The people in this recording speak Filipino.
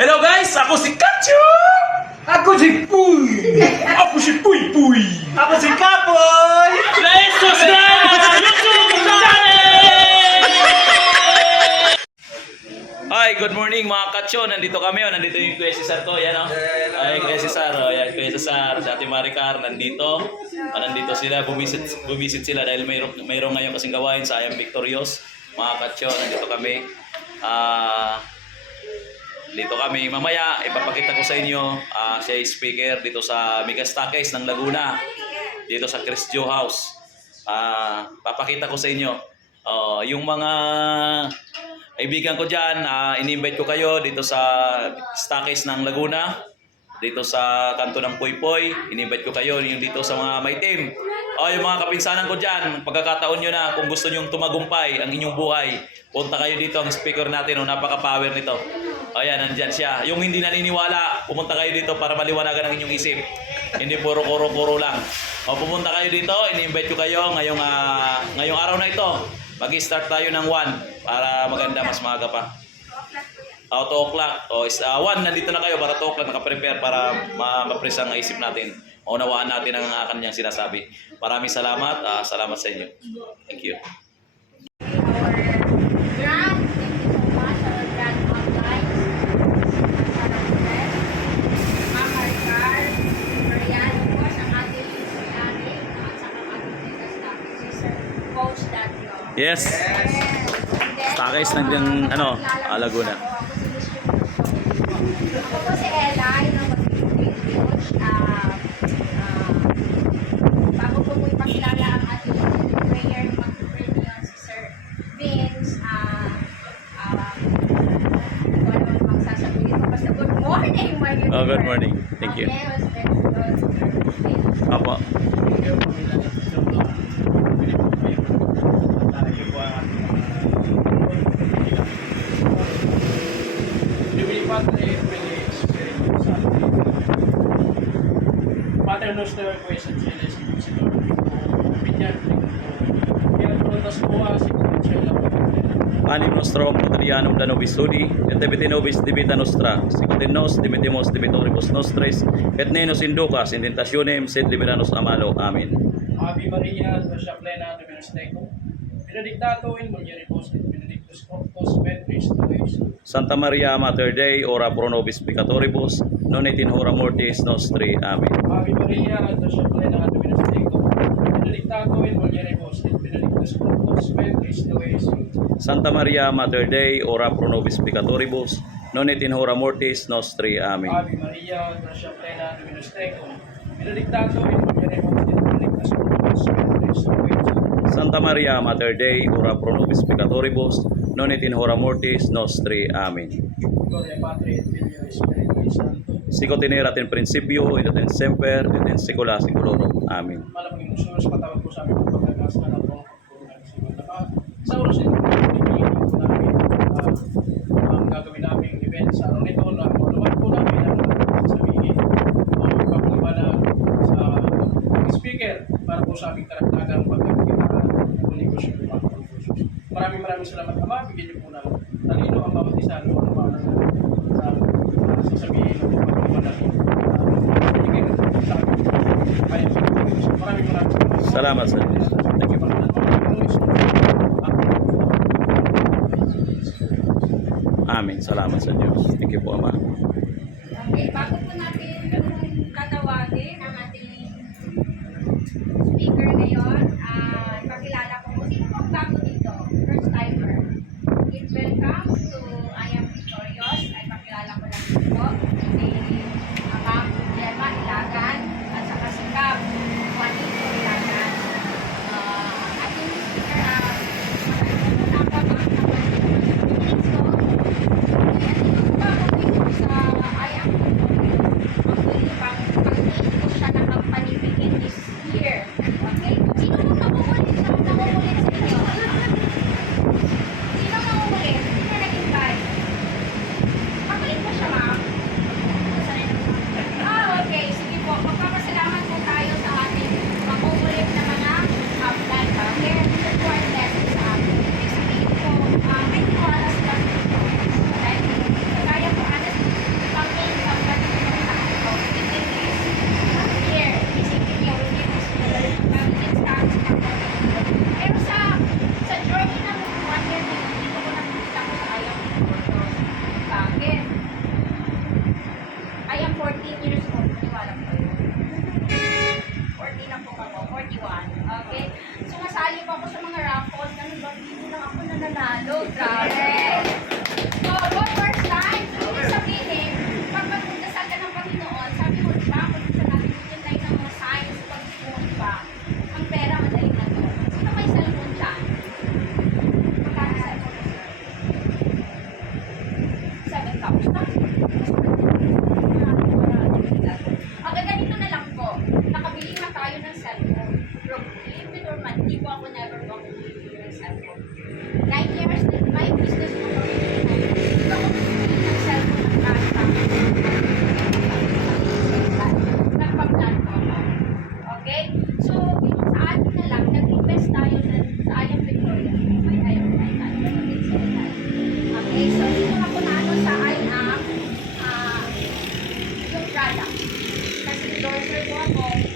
Hello guys, ako si Kacho! Ako si Puy! Ako si Puy Puy! Ako si Kapoy! Let's subscribe to our YouTube channel! Hi, good morning mga Kacho. Nandito kami, nandito yung Kuya Cesar ko. Yan o. Ay, Kuya Cesar. Yan, Kuya Cesar. Sa ating Maricar, nandito. Nandito sila, bumisit sila dahil mayroong ngayon kasing gawain sa Ayang Victorious. Mga Kacho, nandito kami. Dito kami mamaya, ipapakita ko sa inyo, siya ay speaker dito sa Mega Staircase ng Laguna, dito sa Chris Joe House. Papakita ko sa inyo yung mga kaibigan ko dyan. In-invite ko kayo dito sa Staircase ng Laguna, dito sa kanto ng Poy-Poy. In-invite ko kayo yung dito sa mga may team. Yung mga kapinsanan ko dyan, pagkakataon nyo na kung gusto nyo tumagumpay ang inyong buhay, punta kayo dito. Ang speaker natin, napaka-power nito. Ayan, nandyan siya. Yung hindi naniniwala, pumunta kayo dito para maliwanagan ang inyong isip. Hindi puro kuro-kuro lang. Pumunta kayo dito, ini-invite ko kayo ngayong araw na ito. Mag-start tayo ng 1 para maganda, mas maaga pa. 2 o'clock. 1, nandito na kayo para 2 o'clock nakaprepare para ma-press ang isip natin. Maunawaan natin ang kanyang sinasabi. Maraming salamat. Salamat sa inyo. Thank you. Yes. Staircase ng Laguna. Ako po si Ella, yung mag-coach. Bago po po ipakilala ang ating prayer ng mag-prayer si Sir Vince. Hindi ko alam ang magsasabihin ko. Basta good morning, my God. Good morning. Thank you. Okay, let's go. Apo. Pater Noster, Quezon Celes, Sitor, Pinyan, Pinyan, Prontas Buwa, Sitor, Anim nostrum Italianum da nobis soli, et debite nobis debita nostra, sicutin nos dimitimus debitoribus nostris, et ne nos inducas in tentationem, sed libera nos a malo. Amen. Ave Maria, gratia plena, Dominus tecum, benedictato in mulieribus, et benedictus fructus ventris tuis. Santa Maria Mater Dei, ora pro nobis peccatoribus, non et in hora mortis nostri. Amen. Ave Maria, gratia plena, Dominus tecum, benedictato in mulieribus, et benedictus fructus ventris tuis. Santa Maria Mater Dei, ora pro nobis peccatoribus, non et in hora mortis nostri. Amen. Ave Maria, gratia plena, Dominus tecum, benedictato in mulieribus, et benedictus fructus ventris tuis. Santa Maria Mater Dei, ora pro nobis peccatoribus, non et in hora mortis nostri. Amen. Gloria Patri et Filio et Spiritui Sancto. Sicut in erat in principio, et in semper, et in saecula saeculorum. Amen. Malamang inusuros, patawad po sa aming pagkakasala na po sa oras ito, pinipiliin po namin ang gagawin naming event sa araw nito na maluwag po namin ang sabihin magpapaliwanag sa speaker para po sa aming karagdagang pagkakita ng negosyo ng mga negosyo. Maraming salamat Ama, bigyan niyo po ng talino ang bawat isa ng mga sa sasabihin ng pagpapaliwanag bigyan niyo po sa amin. Maraming Salamat sa Diyos. Thank you. Amen. Salamat sa Diyos. Thank you po, Ama. Okay, bago po natin tatawagin ang ating speaker ngayon, ipakilala ko po. Sino pong bago dito? First timer. Welcome to I Am Victorious. Ay pakilala ko lang po. Si Ma'am Gemma Ilagan at saka si Cab Juanito Ilagan. Ating speaker, ako,